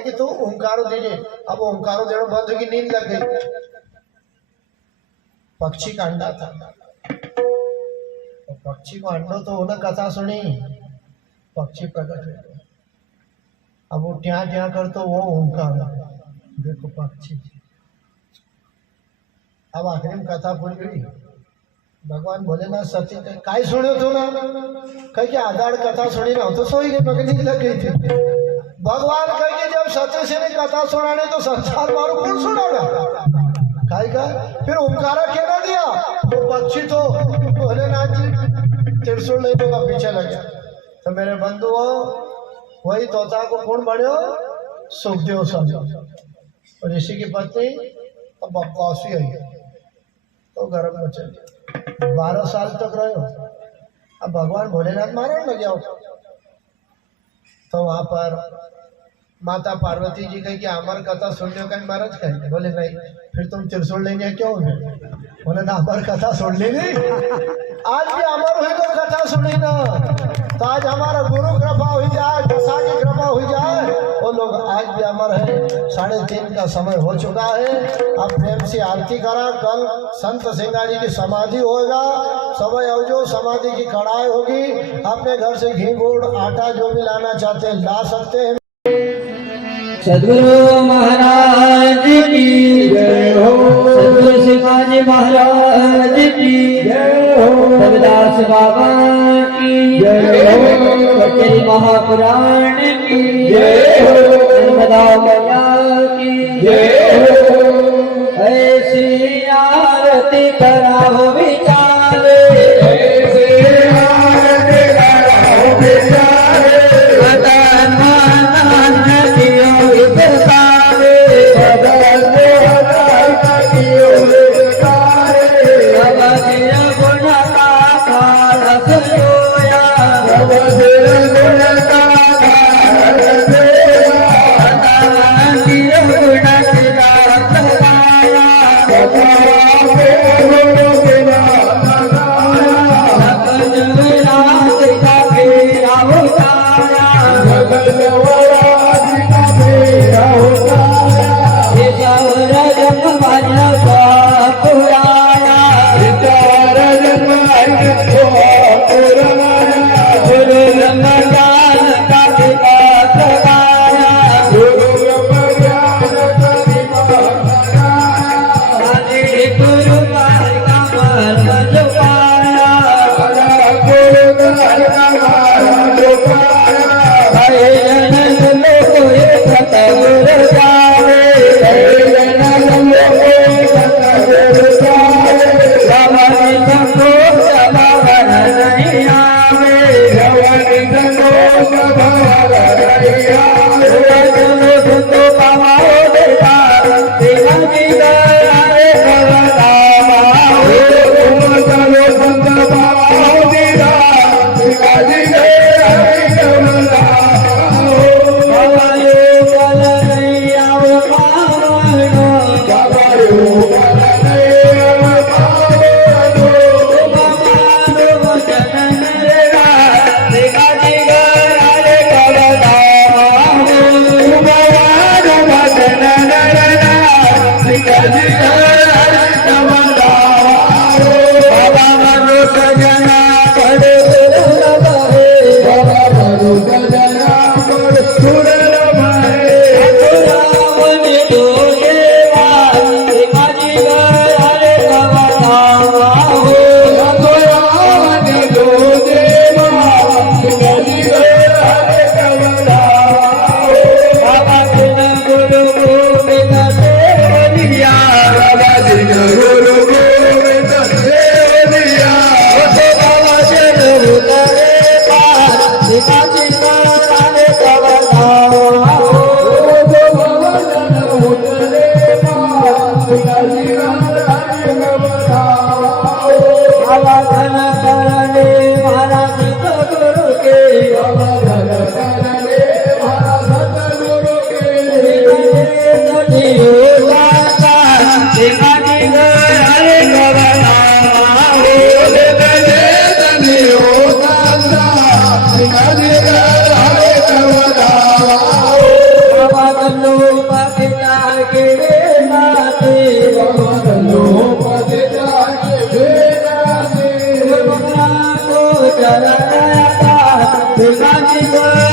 कि तू ओंकारो दीजिए। अब ओंकारो देना बंद होगी, नींद लग गई। पक्षी का अंडा था, तो पक्षी को अंडो तो उन्हें कथा सुनी, पक्षी प्रकट हो। अब वो ट्या ट्या कर तो वो ओंकार, देखो पक्षी। अब आखिरी में कथा पूरी हुई। भगवान भोलेनाथ सती काय सुनो तू ना, कह के आधार कथा सुनी ना तो सोई गई, मगर नींद लग गई थी। भगवान कह के जब सती से ने कथा सुनाने तो संसार मारो कौन सुनागा, काय का फिर ओंकारा कहना दिया। तो पक्षी तो भोलेनाथ जी त्रिशूल ले तो पीछे लग गया। तो मेरे बंधु वही तोता को कौन बढ़ो, सुखदेव समझो। और ऋषि की पत्नी अब बकवासी हुई तो गर्भ में चली। 12 साल तक रहो। अब भगवान भोलेनाथ मारने लग जाओ। तो वहां पर माता पार्वती जी कही कि अमर कथा सुन लो। कहीं महाराज कहीं बोले नहीं, फिर तुम त्रिशूल लेंगे क्यों? बोले ना अमर कथा सुन ली नहीं, आज भी अमर हुई तो कथा सुनी ना। तो आज हमारा गुरु कृपा हुई जाए, दशा की कृपा हुई जाए, वो लोग आज भी अमर है। 3:30 का समय हो चुका है। अब प्रेम से आरती करा। कल संत सिंगारी की समाधि होगा। समय अवजो समाधि की कड़ाई होगी। अपने घर से घी गुड़ आटा जो भी लाना चाहते हैं ला सकते हैं। सद्गुरु महाराज की जय हो। सद्गुरु शिवाजी महाराज की जय हो। रविदास बाबा की जय हो। कचेरी महापुराण की जय हो। नर्मदा मैया की जय हो। ऐसी आरती कराओ विचारे, ऐसी आरती कराओ विचारे। वतन मानन कियो विचारे, वतन मानन कियो विचारे। भगवती गुण का रस जोया, भगवती गुण का रस जोया। वतन कियो गुण का रस गाया, वतन कियो गुण का रस गाया। सकल विराज का फेरा उतारा, सकल विराज का फेरा उतारा। ईश्वर जन्म मन को पुराया, ईश्वर जन्म मन को पुराया। गुरु ब्रह्म ज्ञान का विकास गाया, गुरु ब्रह्म ज्ञान का विकास गाया। आदि गुरु का मर्म छुपाया, गुरु का मर्म छुपाया। भय जन लोग सतगुरु जावे, भय जन लोग सतगुरु जावे। भवानी संतोष भवन नहीं आवे, भवानी संतोष भवन नहीं आवे। जनो सुतो पावाओ देवा, देवा जी गए भवनामा। जनो सुतो पावाओ देवा, देवा जी गए भवनामा। भवायो कल नहीं आओ पावनो, भवायो कल नहीं आओ पावनो। भवानो जनन रा, देवा जी गए भवनामा।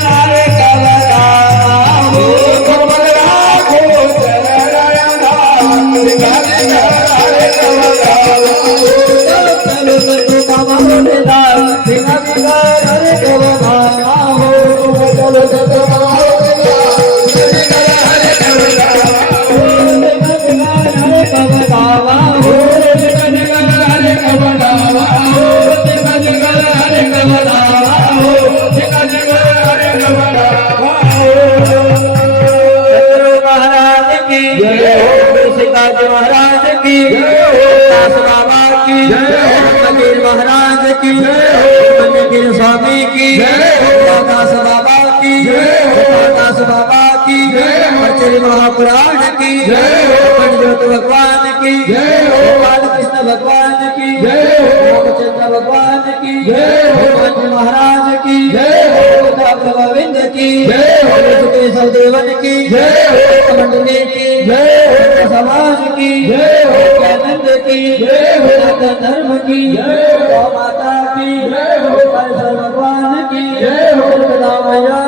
हरे कवदाहो कमल राखो चरण हरे कवदाहो चलो तो कमल निदान बिना बिना हरे कवदाहो चलो तो हरे कवदाहो हरे कवदाहो हरे कवदाहो हरे कवदाहो हरे कवदाहो महाराज की जय हो सिकाज महाराज की जय हो दास बाबा की जय हो फकीर महाराज की जय हो फकीर स्वामी की जय हो दास बाबा की जय हो दास बाबा की जय हो बच्चे महापुराण की जय हो पंडित भगवान की जय हो बालकृष्ण भगवान की जय हो रामचंद्र भगवान की जय हो पंच महाराज की जय हो गोविंद की जय हो केशव देवन की जय हो मंडली की जय हो समाज की जय हो आनंद की जय हो सनातन धर्म की जय हो माता की जय हो भगवान की जय हो मैया